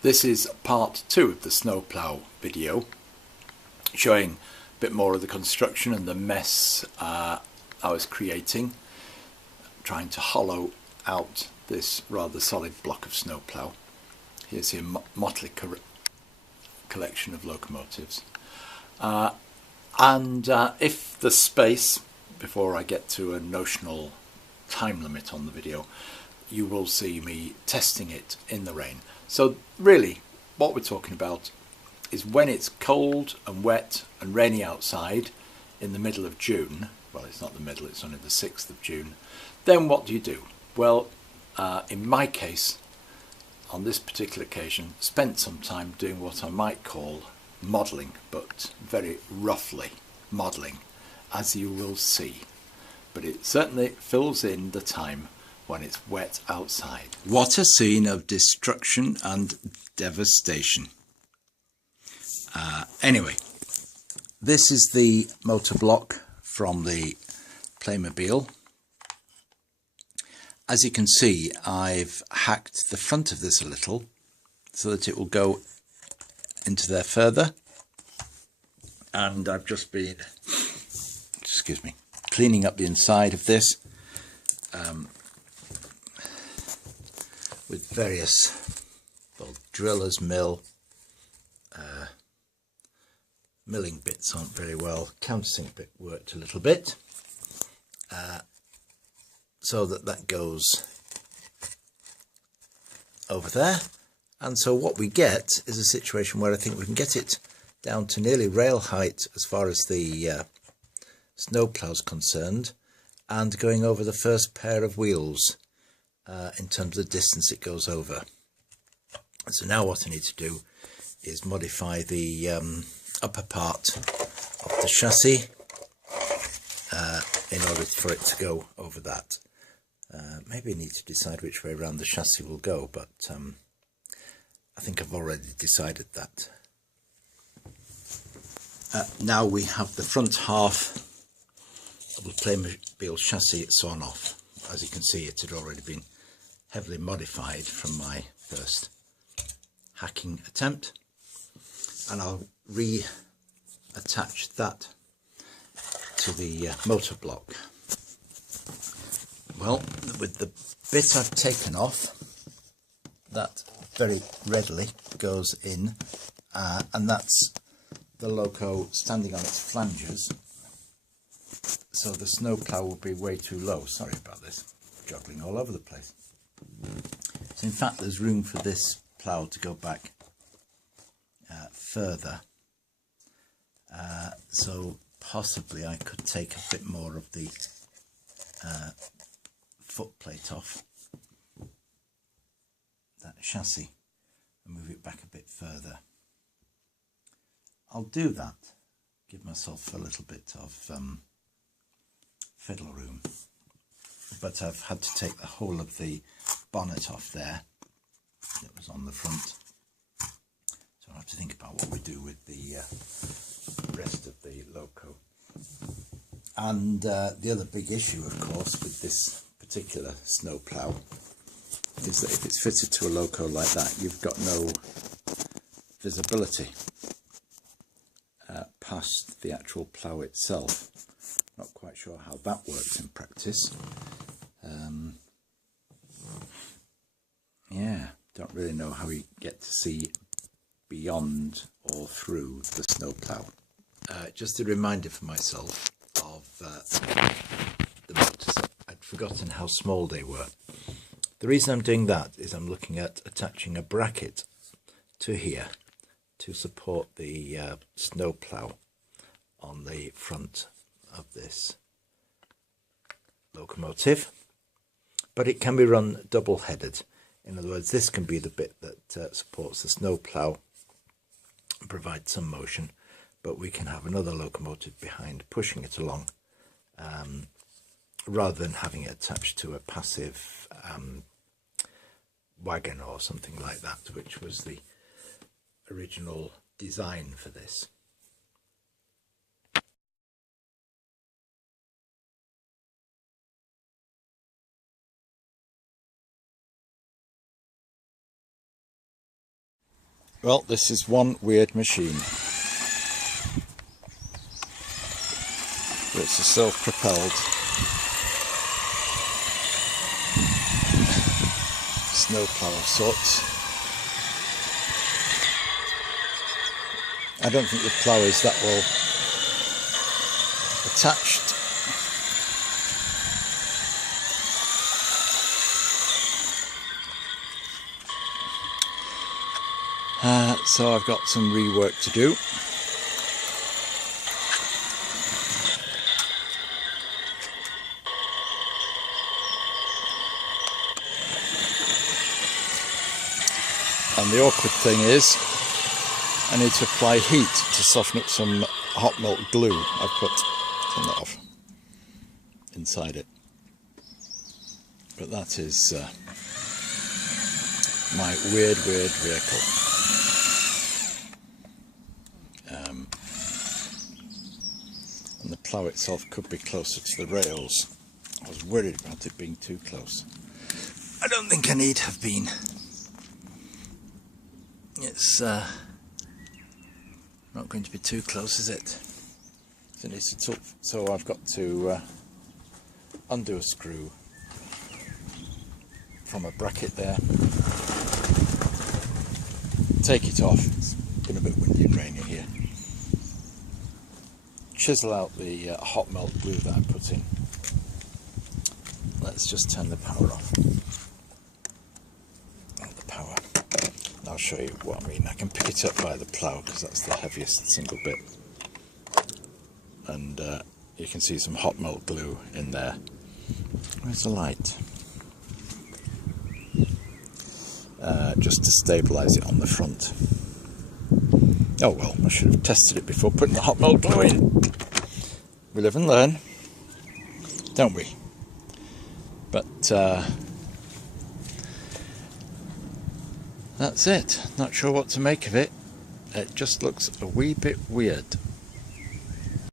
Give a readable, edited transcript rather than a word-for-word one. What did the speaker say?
This is part 2 of the snowplough video, showing a bit more of the construction and the mess I was creating, trying to hollow out this rather solid block of snowplough. Here's a motley collection of locomotives. If the space, before I get to a notional time limit on the video, you will see me testing it in the rain. So really what we're talking about is when it's cold and wet and rainy outside in the middle of June, well, it's not the middle, it's only the 6th of June, then what do you do? Well, in my case, on this particular occasion, spent some time doing what I might call modelling, but very roughly modelling, as you will see. But it certainly fills in the time when it's wet outside. What a scene of destruction and devastation. Anyway, this is the motor block from the Palymobil. As you can see, I've hacked the front of this a little so that it will go into there further, and I've just been, excuse me, cleaning up the inside of this with various driller's mill. Milling bits aren't very well, countersink bit worked a little bit, so that goes over there. And so what we get is a situation where I think we can get it down to nearly rail height as far as the snowplough is concerned, and going over the first pair of wheels in terms of the distance it goes over. So now what I need to do is modify the upper part of the chassis in order for it to go over that. Maybe I need to decide which way around the chassis will go, but I think I've already decided that. Now we have the front half of the Palymobil chassis sawn off. As you can see, it had already been heavily modified from my first hacking attempt, and I'll reattach that to the motor block. Well, with the bit I've taken off, that very readily goes in, and that's the loco standing on its flanges, so the snowplough will be way too low. Sorry about this, juggling all over the place. So in fact there's room for this plough to go back further, so possibly I could take a bit more of the footplate off that chassis and move it back a bit further. I'll do that, give myself a little bit of fiddle room, but I've had to take the whole of the bonnet off there that was on the front, so I'll have to think about what we do with the rest of the loco. And the other big issue, of course, with this particular snowplough is that if it's fitted to a loco like that, you've got no visibility past the actual plough itself. Not quite sure how that works in practice. Yeah, don't really know how you get to see beyond or through the snowplough. Just a reminder for myself of the motors. I'd forgotten how small they were. The reason I'm doing that is I'm looking at attaching a bracket to here to support the snowplough on the front of this locomotive, but it can be run double-headed. In other words, this can be the bit that supports the snowplough and provides some motion, but we can have another locomotive behind pushing it along, rather than having it attached to a passive wagon or something like that, which was the original design for this. Well, this is one weird machine. It's a self-propelled snow plough of sorts. I don't think the plough is that well attached. So I've got some rework to do. And the awkward thing is, I need to apply heat to soften up some hot melt glue I've put, turn that off, inside it. But that is my weird vehicle. And the plough itself could be closer to the rails. I was worried about it being too close. I don't think I need have been. It's not going to be too close, is it? So I've got to undo a screw from a bracket there, take it off, it's been a bit windy and rainy here, chisel out the hot melt glue that I put in. Let's just turn the power off. I'll show you what I mean. I can pick it up by the plough because that's the heaviest single bit, and you can see some hot melt glue in there. Where's the light? Just to stabilise it on the front. Oh well, I should have tested it before putting the hot melt glue in. We live and learn, don't we? But that's it. Not sure what to make of it. It just looks a wee bit weird.